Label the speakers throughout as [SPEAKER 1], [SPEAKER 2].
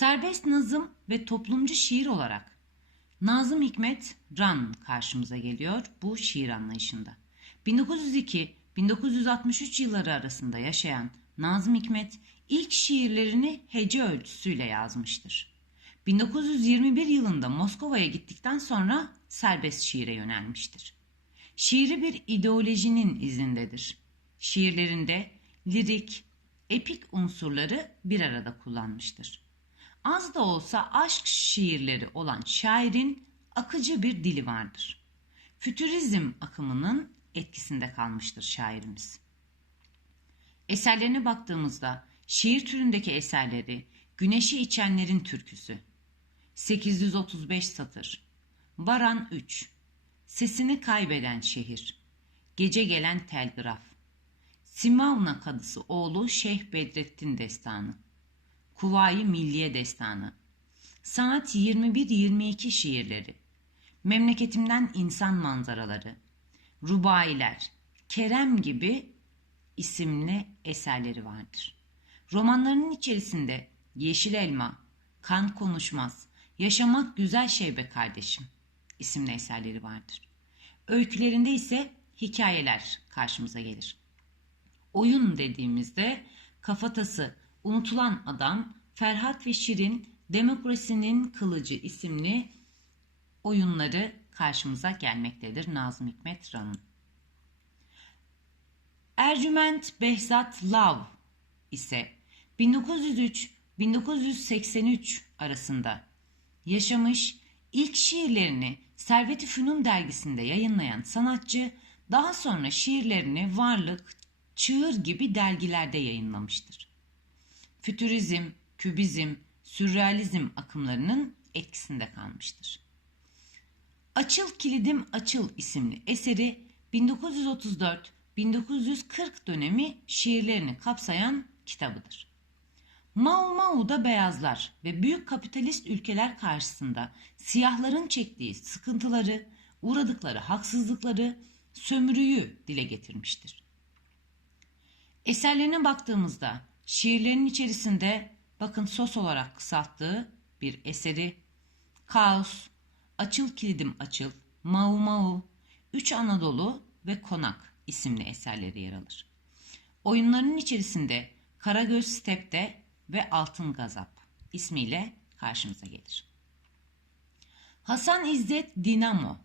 [SPEAKER 1] Serbest nazım ve toplumcu şiir olarak Nazım Hikmet Ran karşımıza geliyor bu şiir anlayışında. 1902-1963 yılları arasında yaşayan Nazım Hikmet ilk şiirlerini hece ölçüsüyle yazmıştır. 1921 yılında Moskova'ya gittikten sonra serbest şiire yönelmiştir. Şiiri bir ideolojinin izindedir. Şiirlerinde lirik, epik unsurları bir arada kullanmıştır. Az da olsa aşk şiirleri olan şairin akıcı bir dili vardır. Fütürizm akımının etkisinde kalmıştır şairimiz. Eserlerine baktığımızda şiir türündeki eserleri Güneşi İçenlerin Türküsü 835 satır Varan 3 Sesini Kaybeden Şehir Gece Gelen Telgraf Simavna Kadısı oğlu Şeyh Bedrettin Destanı Kuvayi Milliye Destanı Saat 21-22 şiirleri Memleketimden insan manzaraları Rubailer Kerem gibi isimli eserleri vardır. Romanlarının içerisinde Yeşil Elma, Kan Konuşmaz, Yaşamak Güzel Şey Be Kardeşim isimli eserleri vardır. Öykülerinde ise hikayeler karşımıza gelir. Oyun dediğimizde kafatası Unutulan Adam, Ferhat ve Şirin, Demokrasinin Kılıcı isimli oyunları karşımıza gelmektedir Nazım Hikmet Ran'ın. Ercüment Behzat Lav ise 1903-1983 arasında yaşamış ilk şiirlerini Servet-i Fünun dergisinde yayınlayan sanatçı daha sonra şiirlerini Varlık, Çığır gibi dergilerde yayınlamıştır. Fütürizm, kübizm, sürrealizm akımlarının etkisinde kalmıştır. Açıl Kilidim Açıl isimli eseri 1934-1940 dönemi şiirlerini kapsayan kitabıdır. Mao Mao'da beyazlar ve büyük kapitalist ülkeler karşısında siyahların çektiği sıkıntıları, uğradıkları haksızlıkları, sömürüyü dile getirmiştir. Eserlerine baktığımızda şiirlerin içerisinde bakın sos olarak kısalttığı bir eseri Kaos, Açıl Kilidim Açıl, Mau Mau, Üç Anadolu ve Konak isimli eserleri yer alır. Oyunlarının içerisinde Karagöz Step'te ve Altın Gazap ismiyle karşımıza gelir. Hasan İzzet Dinamo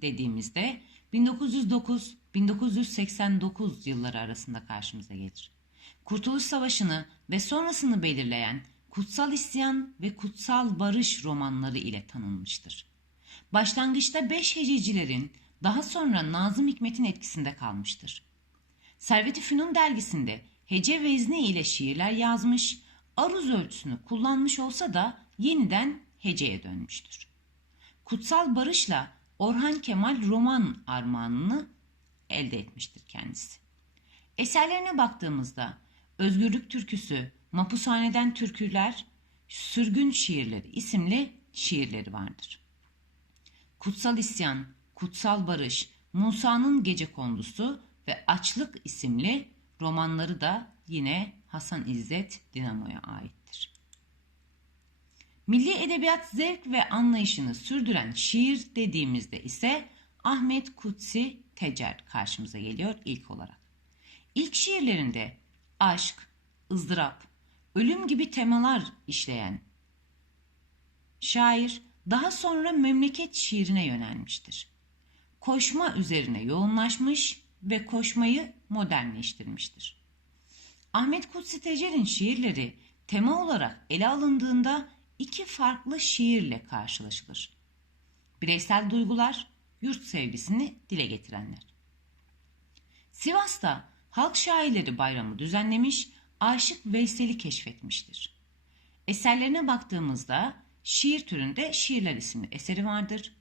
[SPEAKER 1] dediğimizde 1909-1989 yılları arasında karşımıza gelir. Kurtuluş Savaşı'nı ve sonrasını belirleyen Kutsal İsyan ve Kutsal Barış romanları ile tanınmıştır. Başlangıçta beş hececilerin daha sonra Nazım Hikmet'in etkisinde kalmıştır. Servet-i Fünun dergisinde hece vezni ile şiirler yazmış, aruz ölçüsünü kullanmış olsa da yeniden heceye dönmüştür. Kutsal Barış'la Orhan Kemal roman armağanını elde etmiştir kendisi. Eserlerine baktığımızda Özgürlük Türküsü, Mapushaneden Türküler, Sürgün Şiirleri isimli şiirleri vardır. Kutsal İsyan, Kutsal Barış, Musa'nın Gece Kondusu ve Açlık isimli romanları da yine Hasan İzzet Dinamo'ya aittir. Milli edebiyat zevk ve anlayışını sürdüren şiir dediğimizde ise Ahmet Kutsi Tecer karşımıza geliyor ilk olarak. İlk şiirlerinde aşk, ızdırap, ölüm gibi temalar işleyen şair daha sonra memleket şiirine yönelmiştir. Koşma üzerine yoğunlaşmış ve koşmayı modernleştirmiştir. Ahmet Kutsi Tecer'in şiirleri tema olarak ele alındığında iki farklı şiirle karşılaşılır. Bireysel duygular, yurt sevgisini dile getirenler. Sivas'ta Halk Şairleri Bayramı düzenlemiş, Aşık Veysel'i keşfetmiştir. Eserlerine baktığımızda şiir türünde Şiirler isimli eseri vardır.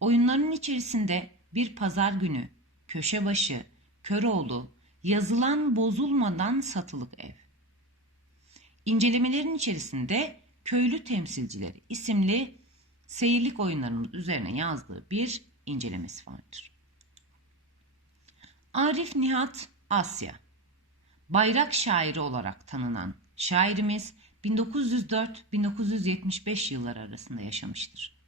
[SPEAKER 1] Oyunlarının içerisinde Bir Pazar Günü, Köşe Başı, Köroğlu, Yazılan Bozulmadan Satılık Ev. İncelemelerin içerisinde Köylü Temsilcileri isimli seyirlik oyunlarımız üzerine yazdığı bir incelemesi vardır. Arif Nihat Asya Bayrak şairi olarak tanınan şairimiz 1904-1975 yılları arasında yaşamıştır.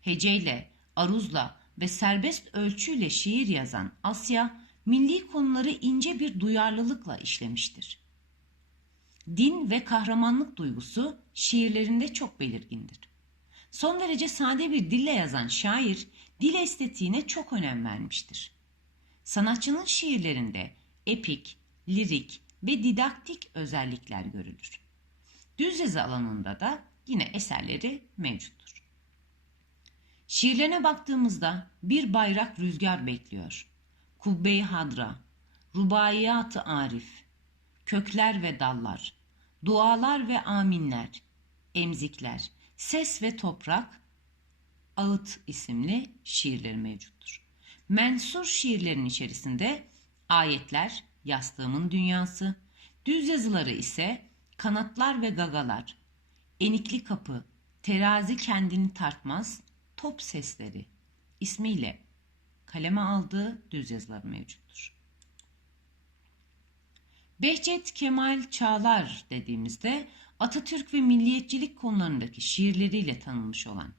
[SPEAKER 1] Heceyle, aruzla ve serbest ölçüyle şiir yazan Asya, milli konuları ince bir duyarlılıkla işlemiştir. Din ve kahramanlık duygusu şiirlerinde çok belirgindir. Son derece sade bir dille yazan şair, dil estetiğine çok önem vermiştir. Sanatçının şiirlerinde epik, lirik ve didaktik özellikler görülür. Düz yazı alanında da yine eserleri mevcuttur. Şiirlerine baktığımızda bir bayrak rüzgar bekliyor. Kubbe-i Hadra, Rubaiyat-ı Arif, Kökler ve Dallar, Dualar ve Aminler, Emzikler, Ses ve Toprak, Ağıt isimli şiirleri mevcuttur. Mensur şiirlerin içerisinde ayetler, Yastığımın Dünyası, düz yazıları ise Kanatlar ve Gagalar, Enikli Kapı, Terazi Kendini Tartmaz, Top Sesleri ismiyle kaleme aldığı düz yazılar mevcuttur. Behçet Kemal Çağlar dediğimizde Atatürk ve milliyetçilik konularındaki şiirleriyle tanınmış olan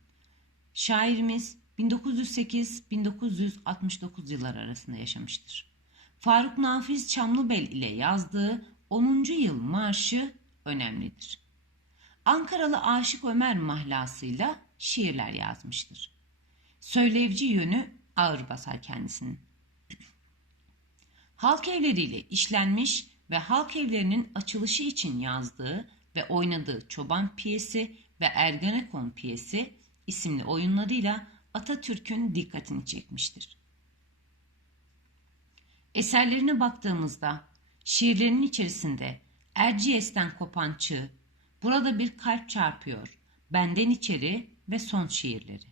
[SPEAKER 1] şairimiz 1908-1969 yıllar arasında yaşamıştır. Faruk Nafiz Çamlıbel ile yazdığı 10. yıl marşı önemlidir. Ankaralı Aşık Ömer mahlasıyla şiirler yazmıştır. Söylevci yönü ağır basar kendisinin. halk evleriyle işlenmiş ve halk evlerinin açılışı için yazdığı ve oynadığı Çoban Piyesi ve Ergenekon Piyesi isimli oyunlarıyla Atatürk'ün dikkatini çekmiştir. Eserlerine baktığımızda şiirlerinin içerisinde Erciyes'ten kopan çığ, burada bir kalp çarpıyor, benden içeri ve son şiirleri.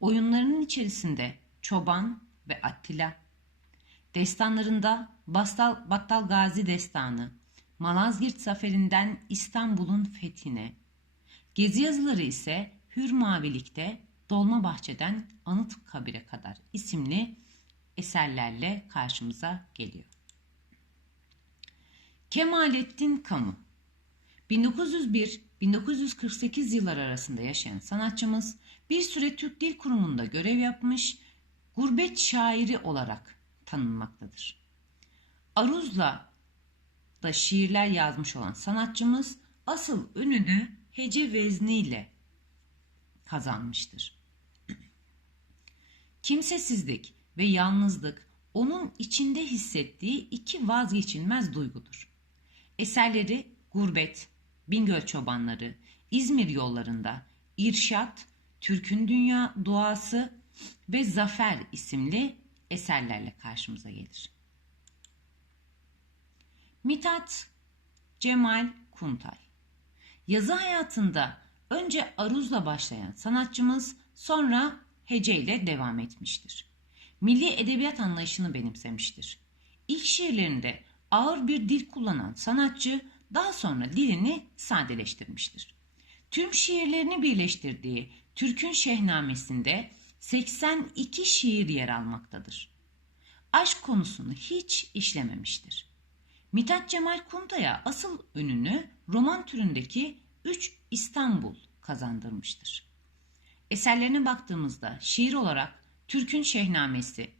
[SPEAKER 1] Oyunlarının içerisinde Çoban ve Attila, destanlarında Bastal, Battal Gazi Destanı, Malazgirt Zaferi'nden İstanbul'un fethine, gezi yazıları ise Hür Mavilik'te Dolmabahçe'den Anıtkabir'e kadar isimli eserlerle karşımıza geliyor. Kemalettin Kamu 1901-1948 yıllar arasında yaşayan sanatçımız bir süre Türk Dil Kurumu'nda görev yapmış, gurbet şairi olarak tanınmaktadır. Aruz'la da şiirler yazmış olan sanatçımız asıl ününü hece vezniyle kazanmıştır. Kimsesizlik ve yalnızlık onun içinde hissettiği iki vazgeçilmez duygudur. Eserleri Gurbet, Bingöl Çobanları, İzmir Yollarında, İrşat, Türk'ün Dünya Doğası ve Zafer isimli eserlerle karşımıza gelir. Mithat Cemal Kuntay Yazı hayatında önce aruzla başlayan sanatçımız sonra heceyle devam etmiştir. Milli edebiyat anlayışını benimsemiştir. İlk şiirlerinde ağır bir dil kullanan sanatçı daha sonra dilini sadeleştirmiştir. Tüm şiirlerini birleştirdiği Türk'ün Şehnamesi'nde 82 şiir yer almaktadır. Aşk konusunu hiç işlememiştir. Mithat Cemal Kuntay'a asıl ününü roman türündeki 3 İstanbul kazandırmıştır. Eserlerine baktığımızda şiir olarak Türk'ün Şehnamesi,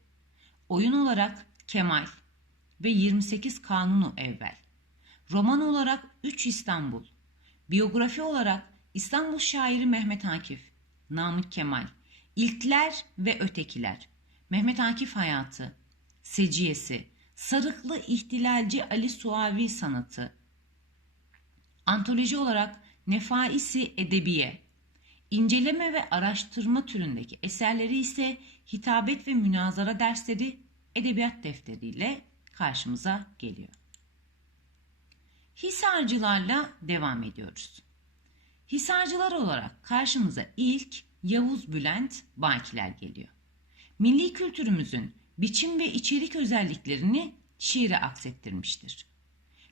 [SPEAKER 1] oyun olarak Kemal ve 28 Kanunu Evvel, roman olarak 3 İstanbul, biyografi olarak İstanbul şairi Mehmet Akif, Namık Kemal, İlkler ve Ötekiler, Mehmet Akif Hayatı, Seciyesi, Sarıklı İhtilalci Ali Suavi Sanatı, antoloji olarak Nefaisi Edebiye, inceleme ve araştırma türündeki eserleri ise hitabet ve münazara dersleri edebiyat defteriyle karşımıza geliyor. Hisarcılarla devam ediyoruz. Hisarcılar olarak karşımıza ilk Yavuz Bülent Bakiler geliyor. Milli kültürümüzün biçim ve içerik özelliklerini şiire aksettirmiştir.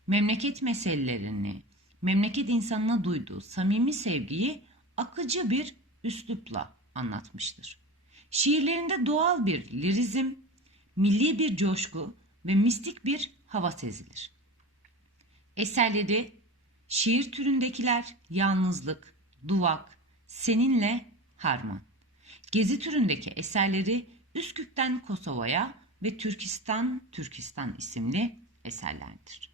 [SPEAKER 1] Memleket meselelerini, memleket insanına duyduğu samimi sevgiyi akıcı bir üslupla anlatmıştır. Şiirlerinde doğal bir lirizm, milli bir coşku ve mistik bir hava sezilir. Eserleri şiir türündekiler yalnızlık, duvak, seninle harman. Gezi türündeki eserleri Üsküp'ten Kosova'ya ve Türkistan Türkistan isimli eserlerdir.